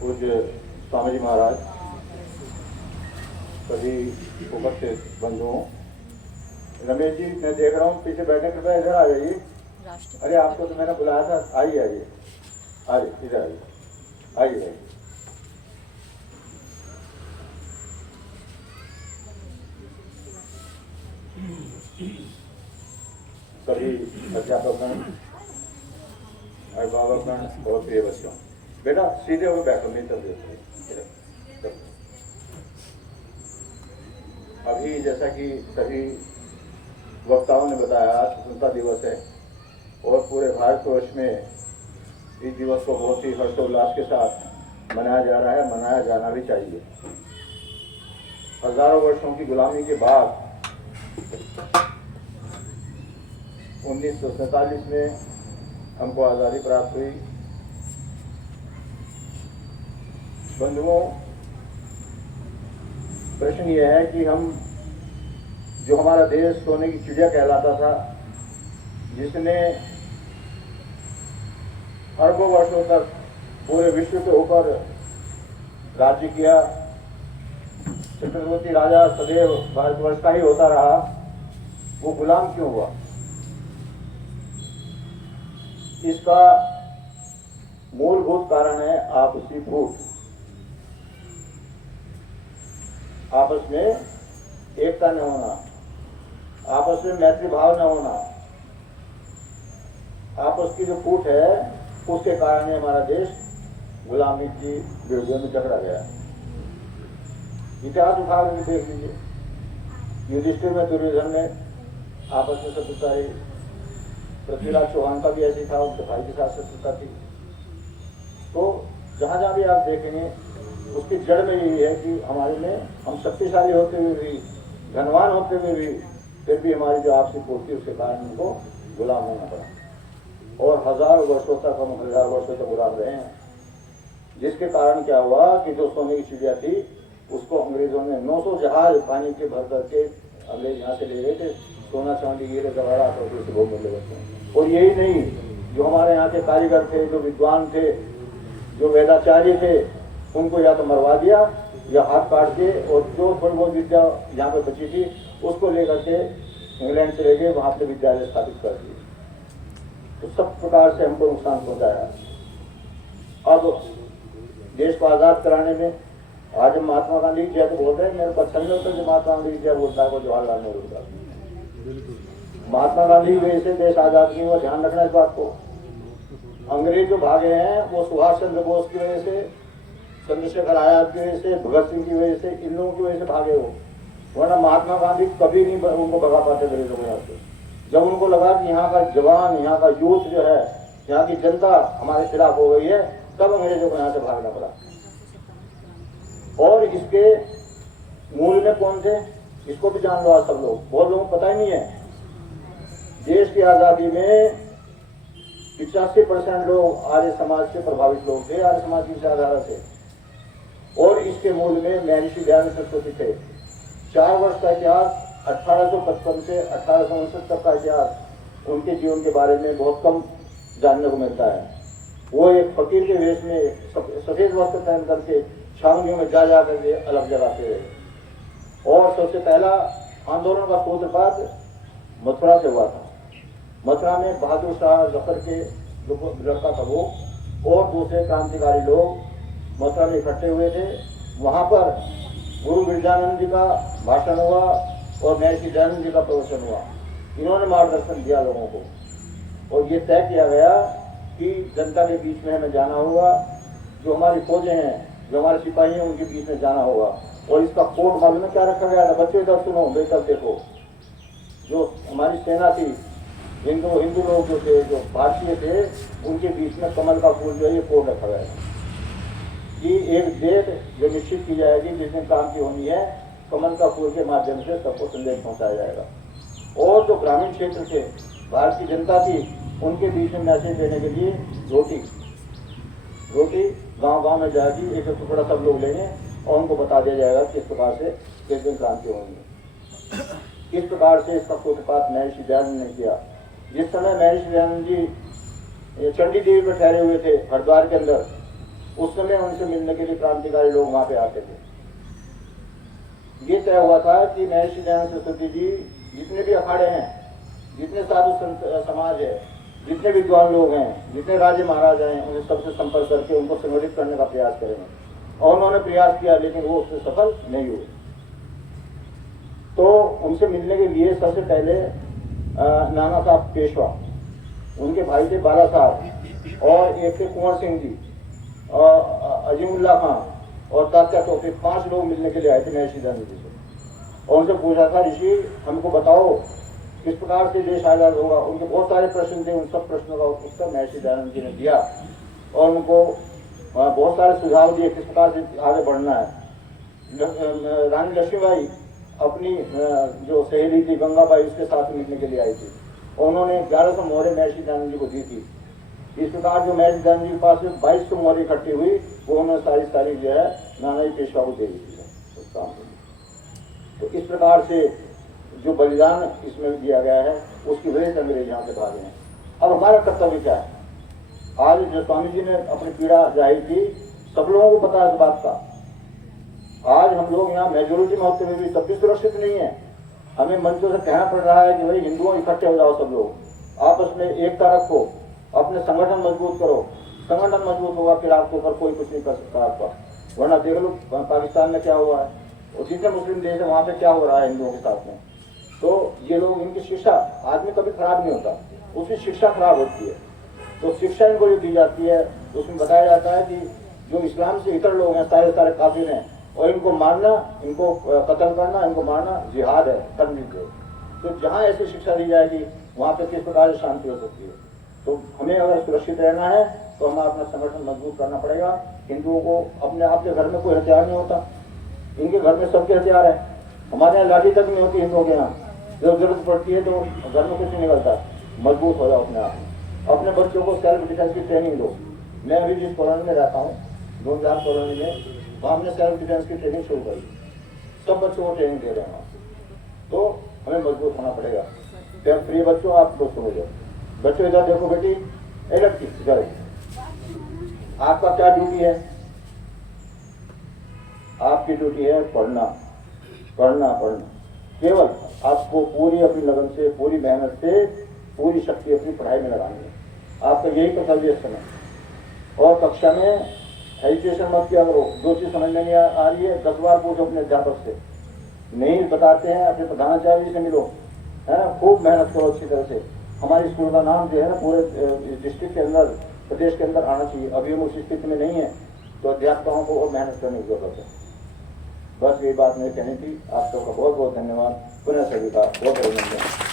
पूज्य स्वामी जी महाराज, सभी उपस्थित बंधुओं, रमेश जी मैं देख रहा हूँ पीछे बैठे, कृपया इधर आ जाइए। अरे आपको तो मैंने बुलाया था, आइए आइए आइए, इधर आइए, आइए आइए। सभी अध्यापकगण, अभिभावकगण और प्रिय बच्चों, बेटा सीधे होकर बैठो, नहीं चल देते। अभी जैसा कि सभी वक्ताओं ने बताया, स्वतंत्रता दिवस है और पूरे भारतवर्ष में इस दिवस को बहुत ही हर्षोल्लास के साथ मनाया जा रहा है, मनाया जाना भी चाहिए। हजारों वर्षों की गुलामी के बाद 1947 में हमको आज़ादी प्राप्त हुई। बंधुओं, प्रश्न यह है कि हम जो हमारा देश सोने की चिड़िया कहलाता था, जिसने अरबों वर्षों तक पूरे विश्व के ऊपर राज्य किया, चक्रवर्ती राजा सदैव भारतवर्ष का ही होता रहा, वो गुलाम क्यों हुआ? इसका मूलभूत कारण है आपसी फूट, आपस में एकता न होना, आपस में मैत्री भाव न होना। आपस की जो फूट है उसके कारण हमारा देश गुलामी की बेड़ियों में जकड़ा गया। इतिहास उठा कर देख लीजिए, युधिष्ठिर में दुर्योधन में आपस में शत्रुता है, पृथ्वीराज चौहान का भी ऐसी था, उनके भाई के साथ शत्रुता थी। तो जहां जहां भी आप देखेंगे उसकी जड़ में यही है कि हमारे में हम शक्तिशाली होते हुए भी, धनवान होते हुए भी, फिर भी हमारी जो आपसी पूर्ति उसके कारण उनको गुलाम होना पड़ा और हजारों वर्षों तक हम गुलाम रहे हैं। जिसके कारण क्या हुआ कि जो सोने की चिड़िया थी उसको अंग्रेजों ने 900 जहाज पानी के भर करके अंग्रेज यहाँ से ले गए थे, सोना चांदी हीरे जवाहरात और दूसरे बहुत मूल्य वस्तु। और यही नहीं, जो हमारे यहाँ के कारीगर थे, जो विद्वान थे, जो वेदाचार्य थे, उनको या तो मरवा दिया या हाथ काट दिए, और जो थोड़ी बहुत विद्या यहाँ पे बची थी उसको लेकर के इंग्लैंड चले गए, वहाँ पे विद्यालय स्थापित कर दिए। तो सब प्रकार से हमको नुकसान पहुंचाया। अब देश को आजाद कराने में आज हम महात्मा गांधी की जय तो बोल रहे हैं, मेरे को अच्छा नहीं होता जो महात्मा गांधी की जय बोलता है वो जवाहरलाल नेहरू का। महात्मा गांधी की वजह से देश आजाद नहीं हुआ, ध्यान रखना इस बात को। अंग्रेज जो भागे हैं वो सुभाष चंद्र बोस की वजह से, चंद्रशेखर आजाद की वजह से, भगत सिंह की वजह से, इन लोगों की वजह से भागे हो, वरना महात्मा गांधी कभी नहीं उनको भगा पाते अंग्रेजों यहाँ से। जब उनको लगा कि यहाँ का जवान, यहाँ का यूथ जो है, यहाँ की जनता हमारे खिलाफ हो गई है, तब अंग्रेजों को यहाँ से भागना पड़ा। और इसके मूल में कौन थे इसको भी जान लो आज सब लोग, बहुत लोगों को पता ही नहीं है। देश की आजादी में 85% लोग आर्य समाज से प्रभावित लोग थे, आर्य समाज की विचारधारा से, और इसके मूल में महर्षि दयानंद सरस्वती थे। 4 वर्ष का इतिहास 1855 से 1859 तक का इतिहास, उनके जीवन के बारे में बहुत कम जानने को मिलता है। वो एक फकीर के वेश में सफेद वस्त्र पहन करके छावनियों में जा करके अलग जगाते रहे। और सबसे पहला आंदोलन का सूत्रपात मथुरा से हुआ था। मथुरा में बहादुर शाह जफर के जो लड़का था वो और दूसरे क्रांतिकारी लोग मथुरा में इकट्ठे हुए थे। वहां पर गुरु गिरजानंद जी का भाषण हुआ और महर्षि दयानंद जी का प्रवचन हुआ। इन्होंने मार्गदर्शन दिया लोगों को और ये तय किया गया कि जनता के बीच में हमें जाना होगा, जो हमारी फौजें हैं, जो हमारे सिपाही हैं, उनके बीच में जाना होगा। और इसका कोड मालूम में क्या रखा गया था? बच्चे इधर सुनो, बेहतर देखो। जो हमारी सेना थी, हिंदू लोग जो थे, जो भारतीय थे, उनके बीच में कमल का फूल जो है ये कोड रखा गया है कि एक डेट जो निश्चित की जाएगी जिस दिन काम की होनी है, कमल का फूल के माध्यम से सबको संदेश पहुंचाया जाएगा। और जो ग्रामीण क्षेत्र थे, भारत की जनता थी, उनके बीच में मैसेज देने के लिए रोटी गांव में जाएगी, एक टुकड़ा सब लोग लेंगे और उनको बता दिया जाएगा किस प्रकार से किस दिन क्रांति होंगी। इस प्रकार से इसका सूत्रपात महर्षि दयानंद ने किया। जिस समय महर्षि दयानंद जी चंडी देवी में ठहरे हुए थे हरिद्वार के अंदर, उस समय उनसे मिलने के लिए क्रांतिकारी लोग वहां पे आते थे। ये तय हुआ था कि महर्षि दयानंद सरस्वती जी जितने भी अखाड़े हैं, जितने साधु संत समाज है, जितने विद्वान लोग हैं, जितने राजे महाराज हैं, उन्हें सबसे संपर्क करके उनको संगठित करने का प्रयास करेंगे। और उन्होंने प्रयास किया, लेकिन वो उसमें सफल नहीं हुए। तो उनसे मिलने के लिए सबसे पहले नाना साहब पेशवा, उनके भाई थे बाला साहब, और एक थे कुंवर सिंह जी, और अजीमुल्ला खान और तात्या टोपे, 5 लोग मिलने के लिए आए थे महर्षि दयानंद जी से। और उनसे पूछा था, ऋषि हमको बताओ किस प्रकार से देश आजाद होगा। उनके बहुत सारे प्रश्न थे, उन सब प्रश्नों का उत्तर महर्षि दयानंद जी ने दिया और उनको बहुत सारे सुझाव दिए किस प्रकार से आगे बढ़ना है। रानी लक्ष्मीबाई अपनी जो सहेली थी गंगाबाई, उसके साथ मिलने के लिए आई थी और उन्होंने 1100 मोहरें महर्षि दयानंद जी को दी थी। इस प्रकार जो महर्षि दयानंद जी के पास 2200 मोहरें इकट्ठी हुई, वो उन्होंने सारी जो है नानाजी पेशवा को दे दी थी उस काम के लिए। तो इस प्रकार से जो बलिदान इसमें दिया गया है, उसकी वजह से अंग्रेज यहाँ से भागे हैं। अब हमारा कर्तव्य क्या है? आज जो स्वामी जी ने अपनी पीड़ा जाहिर की, सब लोगों को पता है इस बात का। आज हम लोग यहाँ मेजोरिटी में होते हुए भी तब भी सुरक्षित नहीं है। हमें मंचों से कहना पड़ रहा है कि भाई हिंदुओं इकट्ठे हो जाओ, सब लोग आपस में एकता रखो, अपने संगठन मजबूत करो। संगठन मजबूत होगा फिर आपके ऊपर कोई कुछ नहीं कर सकता आपका। वरना देख लो पाकिस्तान में क्या हुआ है, और जितने मुस्लिम देश है वहाँ पे क्या हो रहा है हिंदुओं के साथ में। तो ये लोग, इनकी शिक्षा, आदमी कभी खराब नहीं होता, उसकी शिक्षा खराब होती है। तो शिक्षा इनको जो दी जाती है, उसमें बताया जाता है कि जो इस्लाम से इतर लोग हैं, सारे काफिर हैं, और इनको मारना, इनको कत्ल करना, इनको मारना जिहाद है, कर लीजिए। तो जहाँ ऐसी शिक्षा दी जाएगी वहाँ पे किस प्रकार से शांति हो सकती है। तो हमें अगर सुरक्षित रहना है तो हमें अपना संगठन मजबूत करना पड़ेगा। हिंदुओं को अपने आपके घर में कोई हथियार नहीं होता, इनके घर में सबके हथियार है। हमारे यहाँ लाठी तक नहीं होती हिंदुओं के यहाँ, जब जरूरत पड़ती है तो घर में कुछ नहीं निकलता। मजबूत हो जाओ अपने आप में, अपने बच्चों को सेल्फ डिफेंस की ट्रेनिंग दो। मैं अभी जिस कॉलोनी में रहता हूँ, 2000 कॉलोनी में, वहाँ हमने सेल्फ डिफेंस की ट्रेनिंग शुरू करी। सब बच्चों को ट्रेनिंग दे रहे हैं। तो हमें मजबूत होना पड़ेगा। फिर प्रिय बच्चों, आप लोग समझ जाओ। बच्चों इधर देखो बेटी, लड़की इधर, आपका क्या ड्यूटी है? आपकी ड्यूटी है पढ़ना, पढ़ना, पढ़ना। केवल आपको पूरी अपनी लगन से, पूरी मेहनत से, पूरी शक्ति अपनी पढ़ाई में लगानी है। आपका यही कर्तव्य इस समय। और कक्षा में एजुकेशन मत किया करो, जो चीज समझ में नहीं आ रही है 10 बार पूछो अपने अध्यापक से, नहीं बताते हैं अपने प्रधानाचार्य जी से मिलो, है ना। खूब मेहनत करो अच्छी तरह से। हमारे स्कूल का नाम जो है ना पूरे डिस्ट्रिक्ट के अंदर, प्रदेश के अंदर आना चाहिए। अभी हम उस स्थिति में नहीं है, तो अध्यापकों को और मेहनत करने की जरूरत है। बस ये बात मुझे कहनी थी। आप सबका बहुत बहुत धन्यवाद। पुनः सभी का बहुत अभिनंदन।